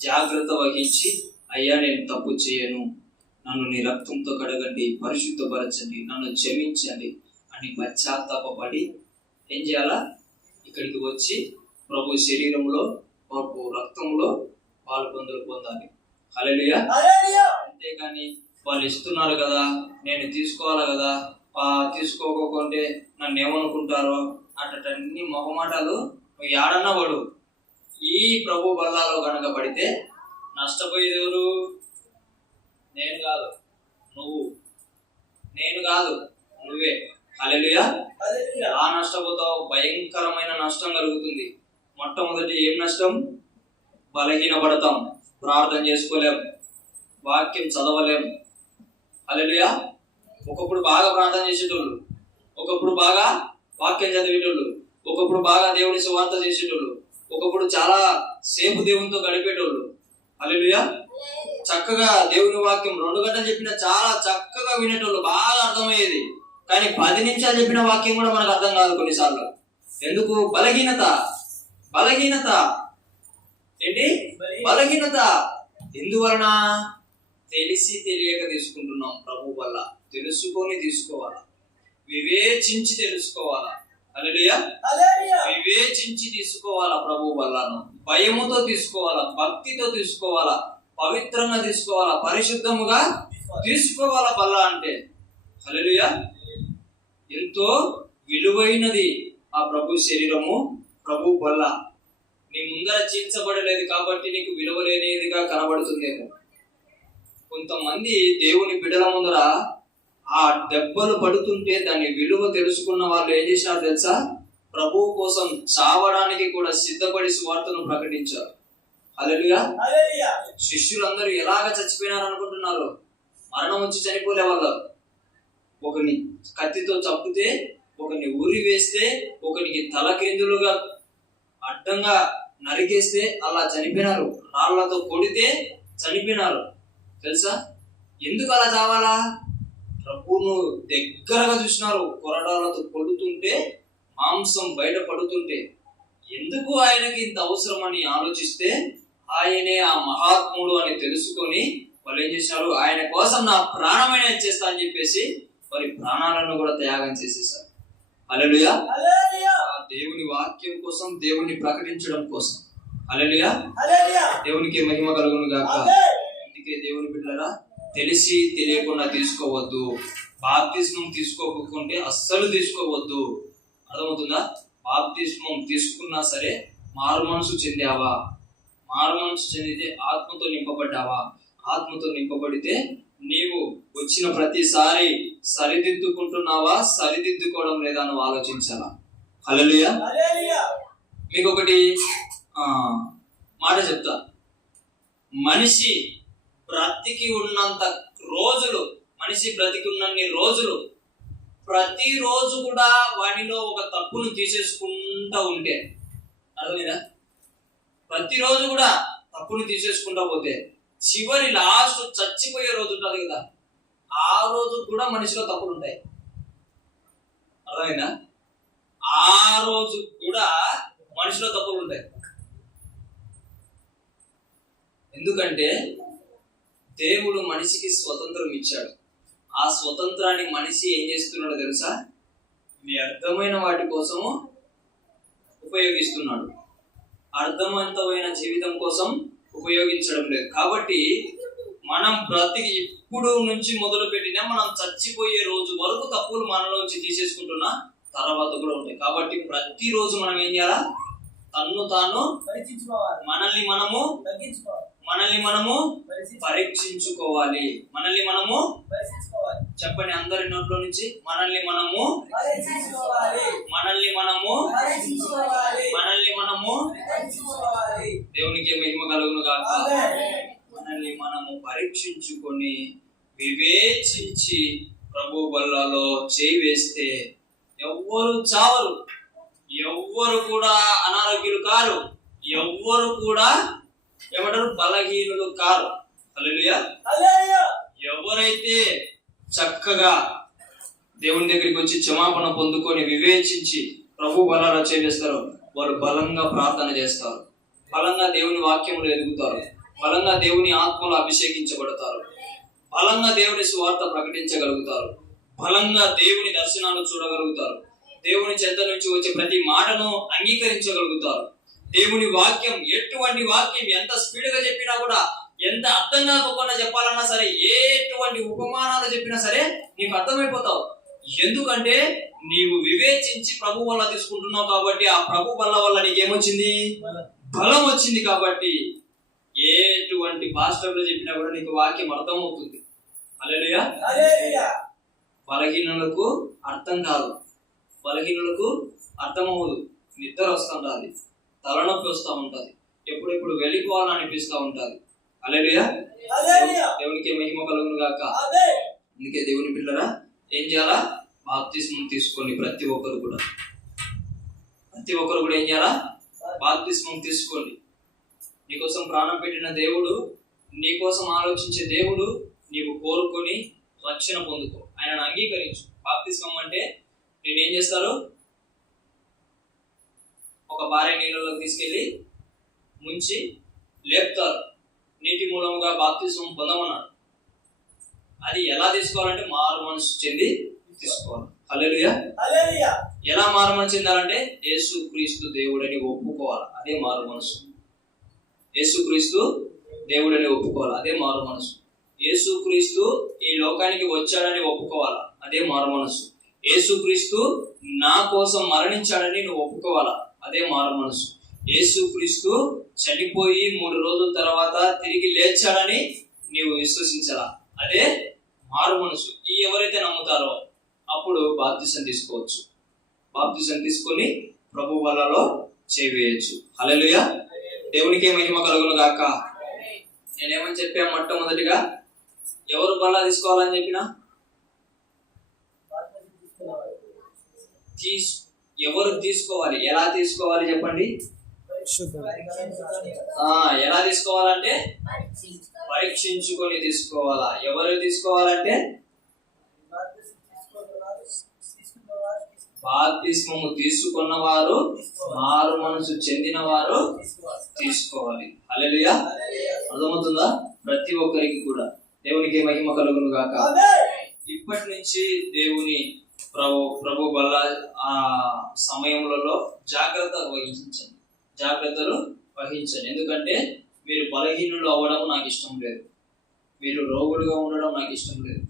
జాగ్రత్త వహించి, అయ్యా నేను తప్పు చేయను, నన్ను నీ రక్తంతో కడగండి, పరిశుద్ధపరచండి, నన్ను క్షమించండి అని పశ్చాత్తాపడి ఏం చేయాలా? ఇక్కడికి వచ్చి ప్రభు శరీరంలో, ప్రభు రక్తంలో పాలు పొందాలి. హల్లెలూయా. అంతేకాని వాళ్ళు ఇస్తున్నారు కదా నేను తీసుకోవాలి కదా, తీసుకోకపోతే నన్ను ఏమనుకుంటారో అటన్నీ మొహమాటాలు ఏడన్నా పడు. ఈ ప్రభు బల్లాలో కనుక పడితే నష్టపోయేది ఎవరు? నేను కాదు, నువ్వు. నేను కాదు, నువ్వే. హల్లెలూయా. ఆ నష్టపోతావు, భయంకరమైన నష్టం కలుగుతుంది. మొట్టమొదటి ఏం నష్టం? బలహీనపడతాం, ప్రార్థన చేసుకోలేం, వాక్యం చదవలేం. హల్లెలూయా. ఒకప్పుడు బాగా ప్రార్థన చేసేటోళ్ళు, ఒకప్పుడు బాగా వాక్యం చదివేటోళ్ళు, ఒకప్పుడు బాగా దేవుని సువార్త చేసేటోళ్ళు, ఒకప్పుడు చాలా సేపు దేవునితో గడిపేటోళ్ళు. హల్లెలూయా. చక్కగా దేవుని వాక్యం 2 గంటలు చెప్పినా చాలా చక్కగా వినేటోళ్ళు, బాగా అర్థమయ్యేది. కానీ 10 నిమిషాలు చెప్పిన వాక్యం కూడా మనకు అర్థం కాదు కొన్నిసార్లు. ఎందుకు? బలహీనత. బలహీనత ఏంటి? బలహీనత. ఎందువలన? తెలిసి తెలియక తీసుకుంటున్నాం. ప్రభు వల్ల తెలుసుకొని తీసుకోవాలా, వివేచించి తెలుసుకోవాలా. హల్లెలూయా. వివేచించి తీసుకోవాలా. ప్రభు వల్లను భయముతో తీసుకోవాలా, భక్తితో తీసుకోవాలా, పవిత్రంగా తీసుకోవాలా, పరిశుద్ధముగా తీసుకోవాలా. బల్ల అంటే హల్లెలూయా ఎంతో విలువైనది ఆ ప్రభు శరీరము, ప్రభు బల్ల. నీ ముందర చీల్చబడలేదు కాబట్టి నీకు విలువలేనిదిగా కనబడుతుందేమో. కొంతమంది దేవుని బిడ్డల ముందర ఆ దెబ్బలు పడుతుంటే దాని విలువ తెలుసుకున్న వాళ్ళు ఏం చేసినారు తెలుసా? ప్రభువు కోసం చావడానికి కూడా సిద్ధపడి సువార్తను ప్రకటించారు. హల్లెలూయా. శిష్యులందరూ ఎలాగ చచ్చిపోయినారు అనుకుంటున్నారు? మరణం వచ్చి చనిపోలే వాళ్ళు. ఒకరిని కత్తితో చంపితే, ఒకరిని ఊరి వేస్తే, ఒకరికి తలకేందులుగా అడ్డంగా నరికేస్తే అలా చనిపోయినారు. రాళ్లతో కొడితే చనిపోయినారు. తెలుసా? ఎందుకు అలా చావాలా? ప్రభువును దగ్గరగా చూసినారు, కొరడాలతో కొడుతుంటే, మాంసం బయట పడుతుంటే. ఎందుకు ఆయనకి ఇంత అవసరం అని ఆలోచిస్తే ఆయనే ఆ మహాత్ముడు అని తెలుసుకొని వాళ్ళు ఏం చేశారు? ఆయన కోసం నా ప్రాణమైన ఇచ్చేస్తా అని చెప్పేసి వారి ప్రాణాలను కూడా త్యాగం చేసేసారు. హల్లెలూయా. దేవుని వాక్యం కోసం, దేవుని ప్రకటించడం కోసం. హల్లెలూయా. దేవునికి మహిమ కలుగును గాక. అందుకే దేవుని బిడ్డలారా, తెలిసి తెలియకుండా తీసుకోవద్దు. బాప్తిస్మం తీసుకోకుంటే అస్సలు తీసుకోవద్దు. అర్థమవుతుందా? బాప్తిస్మం తీసుకున్నా సరే మారు మనసు చెందావా? మారు మనసు చెందితే ఆత్మతో నింపబడ్డావా? ఆత్మతో నింపబడితే నీవు వచ్చిన ప్రతిసారి సరిదిద్దుకుంటున్నావా, సరిదిద్దుకోవడం లేదా నువ్వు ఆలోచించాలా. హల్లెలూయా. మీకు ఒకటి మాట చెప్తా. మనిషి బ్రతికి ఉన్నంత రోజులు, మనిషి బ్రతికి ఉన్నన్ని రోజులు, ప్రతిరోజు కూడా వానిలో ఒక తప్పును తీసేసుకుంటా ఉంటే, అర్థమైందా? ప్రతిరోజు కూడా తప్పును తీసేసుకుంటా పోతే చివరి లాస్ట్ చచ్చిపోయే రోజు ఉంటుంది కదా, ఆ రోజు కూడా మనిషిలో తప్పులు ఉంటాయి. అర్థమైందా? ఆ రోజు కూడా మనిషిలో తప్పులు ఉంటాయి. ఎందుకంటే దేవుడు మనిషికి స్వతంత్రం ఇచ్చాడు. ఆ స్వతంత్రాన్ని మనిషి ఏం చేస్తున్నాడో తెలుసా? వ్యర్థమైన వాటి కోసము ఉపయోగిస్తున్నాడు. అర్థవంతమైన జీవితం కోసం ఉపయోగించడం లేదు. కాబట్టి మనం ఇప్పుడు నుంచి మొదలు పెట్టినా మనం చచ్చిపోయే రోజు వరకు తప్పులు మనలోంచి తీసేసుకుంటున్నా తర్వాత కూడా ఉంటాయి. కాబట్టి ప్రతిరోజు మనం ఏం చేయాలా? తన్ను తాను మనల్ని మనము పరీక్షించుకోవాలి. మనల్ని మనము చెప్పండి అందరి నోట్లో నుంచి, మనల్ని మనము దేవునికి మహిమ కలుగును గాక. మనల్ని మనము పరీక్షించుకొని వివేచించి ప్రభు బల్లలో చేయి వేస్తే ఎవ్వరు చావరు, ఎవ్వరు కూడా అనారోగ్యులు కారు. ఎవ్వరు కూడా ఏమంటారు బలహీనులు కారు. హల్లెలూయా. ఎవరైతే చక్కగా దేవుని దగ్గరికి వచ్చి క్షమాపణ పొందుకొని వివేచించి ప్రభు బలాలు చేస్తారో వారు బలంగా ప్రార్థన చేస్తారు, బలంగా దేవుని వాక్యములు ఎదుగుతారు, బలంగా దేవుని ఆత్మలు అభిషేకించబడతారు, బలంగా దేవుని సువార్త ప్రకటించగలుగుతారు, బలంగా దేవుని దర్శనాలు చూడగలుగుతారు, దేవుని చెంత నుంచి వచ్చే ప్రతి మాటను అంగీకరించగలుగుతారు. దేవుని వాక్యం ఎటువంటి వాక్యం ఎంత స్పీడ్ గా చెప్పినా కూడా, ఎంత అర్థం కాకుండా చెప్పాలన్నా సరే, ఎటువంటి ఉపమానాలు చెప్పినా సరే నీకు అర్థమైపోతావు. ఎందుకంటే నీవు వివేచించి ప్రభు వల్ల తీసుకుంటున్నావు కాబట్టి, ఆ ప్రభు వల్ల నీకేమొచ్చింది? బలం వచ్చింది. కాబట్టి ఎటువంటి పాస్టర్లు చెప్పినా కూడా నీకు వాక్యం అర్థమవుతుంది. హల్లెలూయా. బలహీనులకు అర్థం కాదు, బలహీనులకు అర్థమవుదు, నిద్ర వస్తుంటది, తలనొప్పి వస్తూ ఉంటది, ఎప్పుడెప్పుడు వెళ్ళిపోవాలని అనిపిస్తూ ఉంటది. హల్లెలూయా. దేవునికి మహిమ కలుగును గాక. అందుకే దేవుని పిల్లరా ఏం చేయాలా? బాప్తిస్మం తీసుకోండి. ప్రతి ఒక్కరు కూడా ఏం చేయాలా? బాప్తిస్మం తీసుకోండి. నీకోసం ప్రాణం పెట్టిన దేవుడు, నీకోసం ఆలోచించే దేవుడు, నీవు కోరుకొని రక్షణ పొందుకో, ఆయనను అంగీకరించు. బాప్తిస్మం అంటే నేనేం చేస్తారు? ఒక భార్య నీళ్ళలో తీసుకెళ్లి ముంచి లేపుతారు, నీటి మూలముగా బాప్తిస్మం పొందమన్నాడు. అది ఎలా తీసుకోవాలంటే మారు మనసు చెంది తీసుకోవాలి. హల్లెలూయా. ఎలా మారు మనసు చెందాలంటే యేసు క్రీస్తు దేవుడని ఒప్పుకోవాలి, అదే మారు మనసు. యేసు క్రీస్తు దేవుడని ఒప్పుకోవాలి, అదే మారు మనసు. యేసు క్రీస్తు ఈ లోకానికి వచ్చాడని ఒప్పుకోవాలా, అదే మారు మనసు. యేసు క్రీస్తు నా కోసం మరణించాడని నువ్వు ఒప్పుకోవాలా, అదే మారు మనసు. యేసు క్రీస్తు చనిపోయి 3 రోజుల తర్వాత తిరిగి లేచాడని నీవు విశ్వసించాలా, అదే మారు మనసు. ఈ ఎవరైతే నమ్ముతారో అప్పుడు బాప్తిసం తీసుకోవచ్చు. బాప్తిసం తీసుకొని ప్రభు వలలో చేవేయచ్చు. హల్లెలూయా. దేవునికి మహిమ కలుగును గాక. నేనేమని చెప్పా? మొట్టమొదటిగా ఎవరు బల్ల తీసుకోవాలని చెప్పినా, ఎవరు తీసుకోవాలి, ఎలా తీసుకోవాలి చెప్పండి? ఎలా తీసుకోవాలంటే పరీక్షించుకొని తీసుకోవాలా. ఎవరు తీసుకోవాలంటే బాప్తిస్మము తీసుకున్న వారు, మారు మనసు చెందిన వారు తీసుకోవాలి. హల్లెలూయా. అర్థమవుతుందా? ప్రతి ఒక్కరికి కూడా. దేవునికి మహిమ కలుగును గాక. ఇప్పటి నుంచి దేవుని ప్రభు వల్ల ఆ సమయములలో జాగ్రత్తలు వహించండి. ఎందుకంటే మీరు బలహీనులు అవ్వడం నాకు ఇష్టం లేదు, మీరు రోగులుగా ఉండడం నాకు ఇష్టం లేదు,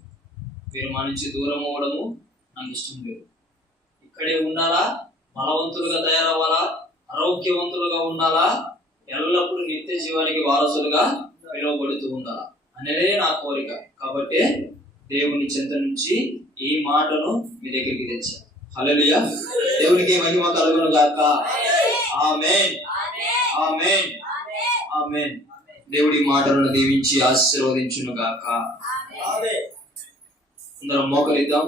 మీరు మా నుంచి దూరం అవ్వడము నాకు ఇష్టం లేదు. ఇక్కడే ఉండాలా, బలవంతులుగా తయారవ్వాలా, ఆరోగ్యవంతులుగా ఉండాలా, ఎల్లప్పుడూ నిత్య జీవానికి వారసులుగా పిలువబడుతూ ఉండాలా అనేదే నా కోరిక. కాబట్టి దేవుని చెంత నుంచి ఈ మాటను మీ దగ్గరికి తెచ్చా. హల్లెలూయా. దేవునికి మహిమ కలుగును గాక. ఆమేన్, ఆమేన్, ఆమేన్. దేవుడి మాటలను దీవించి ఆశీర్వదించును గాక. అందరం మోకరిద్దాం.